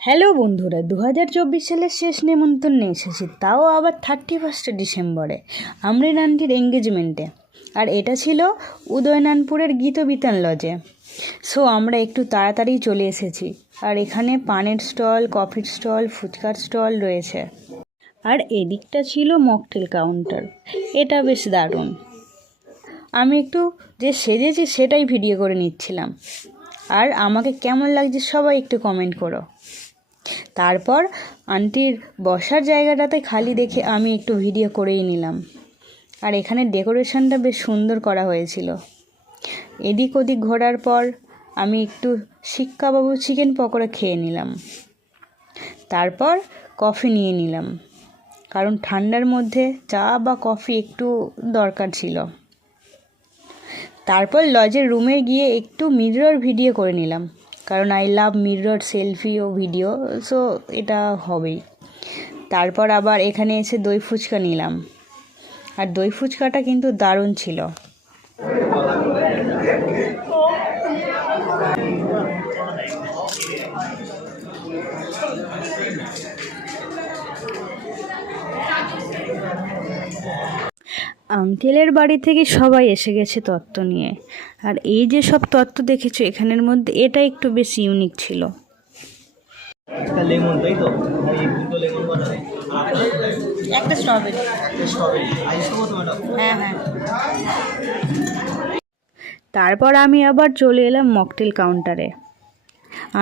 Hello বন্ধুরা, 2024 সালের শেষ নেমন্তন্নে এসেছি, তাও আবার 31 ডিসেম্বরে আমরিন আন্টির এঙ্গেজমেন্টে। আর এটা ছিল উদয়নানপুরের গীতবিতান লজে। সো আমরা একটু তাড়াতাড়ি চলে এসেছি। আর এখানে পানের স্টল, কফির স্টল, ফুচকার স্টল রয়েছে। আর এদিকটা ছিল মকটেল কাউন্টার। এটা বেশ দারুণ। আমি একটু যে সেজেছি সেটাই ভিডিও করে নিচ্ছিলাম। আর আমাকে কেমন লাগছে সবাই একটু কমেন্ট করো। তারপর আন্টির বসার জায়গাটাতে খালি দেখে আমি একটু ভিডিও করেই নিলাম। আর এখানে ডেকোরেশনটা বেশ সুন্দর করা হয়েছিল। এদিক ওদিক ঘোরার পর আমি একটু শিক্ষাবাবু চিকেন পকোড়া খেয়ে নিলাম। তারপর কফি নিয়ে নিলাম, কারণ ঠান্ডার মধ্যে চা বা কফি একটু দরকার ছিল। তারপর লজের রুমে গিয়ে একটু মিরর ভিডিও করে নিলাম, কারণ আই লাভ মিরর সেলফি ও ভিডিও, সো এটা হবেই। তারপর আবার এখানে এসে দই ফুচকা নিলাম। আর দই ফুচকাটা কিন্তু দারুণ ছিল। আঙ্কেলের বাড়ি থেকে সবাই এসে গেছে তত্ত্ব নিয়ে। আর এই যে সব তত্ত্ব দেখেছো এখানের মধ্যে, এটা একটু বেশ ইউনিক ছিল। একটা স্ট্রবেরি। হ্যাঁ হ্যাঁ। তারপর আমি আবার চলে এলাম মকটেল কাউন্টারে।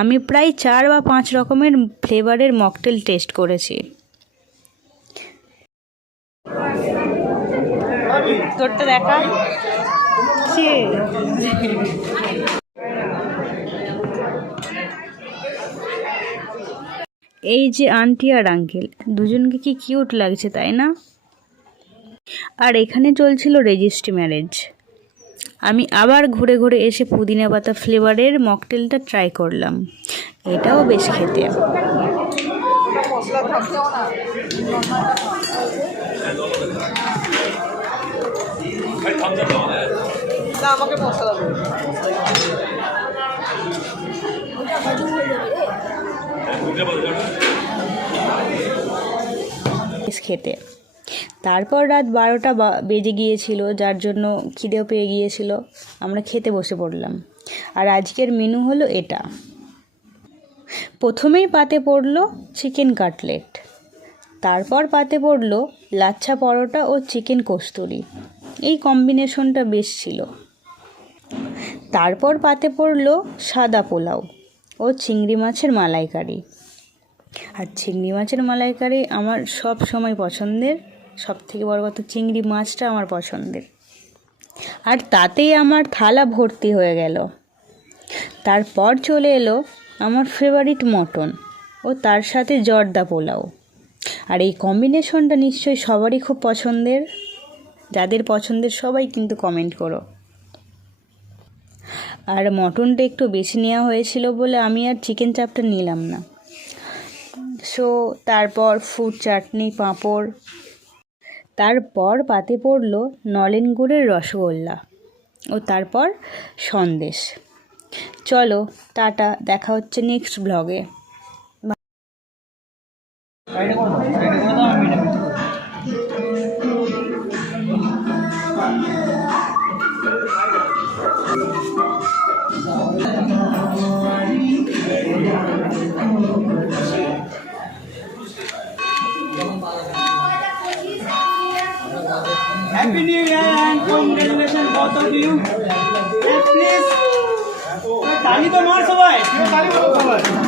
আমি প্রায় 4 বা 5 রকমের ফ্লেভারের মকটেল টেস্ট করেছি। তোরটা দেখা। এই যে আন্টি আর আঙ্কেল, দুজনকে কি কিউট লাগছে তাই না? আর এখানে চলছিল রেজিস্ট্রি ম্যারেজ। আমি আবার ঘুরে ঘুরে এসে পুদিনা পাতা ফ্লেভারের মকটেলটা ট্রাই করলাম। এটাও বেশ খেতে। খেতে তারপর রাত 12টা বেজে গিয়েছিল, যার জন্য খিদেও পেয়ে গিয়েছিল। আমরা খেতে বসে পড়লাম। আর আজকের মেনু হলো এটা। প্রথমেই পাতে পড়লো চিকেন কাটলেট, তারপর পাতে পড়লো লাচ্ছা পরোটা ও চিকেন কস্তুরি। এই কম্বিনেশনটা বেশ ছিল। তারপর পাতে পড়লো সাদা পোলাও ও চিংড়ি মাছের মালাইকারি। আর চিংড়ি মাছের মালাইকারি আমার সব সময় পছন্দের। সব থেকে বড় কথা, চিংড়ি মাছটা আমার পছন্দের। আর তাতেই আমার থালা ভর্তি হয়ে গেল। তারপর চলে এলো আমার ফেভারিট মটন ও তার সাথে জর্দা পোলাও। আর এই কম্বিনেশনটা নিশ্চয়ই সবারই খুব পছন্দের। যাদের পছন্দের সবাই কিন্তু কমেন্ট করো। আর মটনটা একটু বেশি নেওয়া হয়েছিল বলে আমি আর চিকেন চাপটা নিলাম না। সো তারপর ফুড চাটনি, পাঁপড়। তারপর পাতে পড়লো নলেন গুড়ের রসগোল্লা ও তারপর সন্দেশ। চলো টাটা, দেখা হচ্ছে নেক্সট ব্লগে। Happy New Year and congratulations both of you. Please, ताली तो मार सबाई. ताली मारो सबाई.